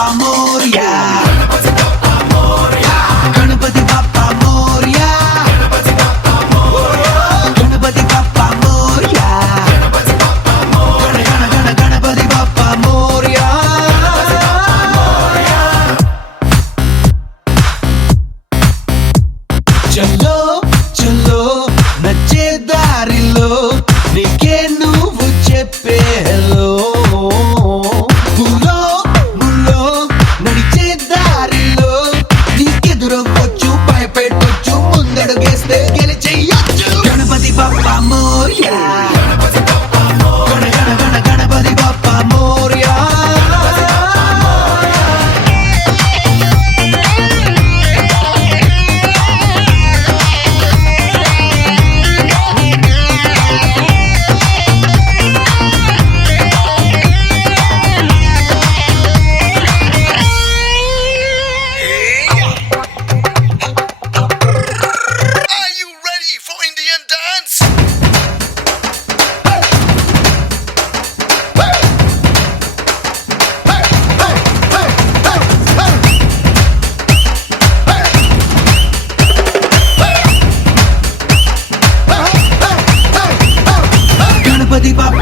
Bappa Moria. Ganapati Bappa Moria. Ganapati Bappa Moria. Ganapati Bappa Moria. చలో చలో నచ్చే దారిలో నీకే నువ్వు చెప్పే హలో ముల్లో ముల్లో నడిచే దారిలో నీకెదురవ్వచ్చు భయపెట్టొచ్చు ముందడుగేస్తే గెలిచేయొచ్చు Ganapati Bappa Morya Ganapati Bappa Morya Are you ready for Indian dance? Ganapati Bappa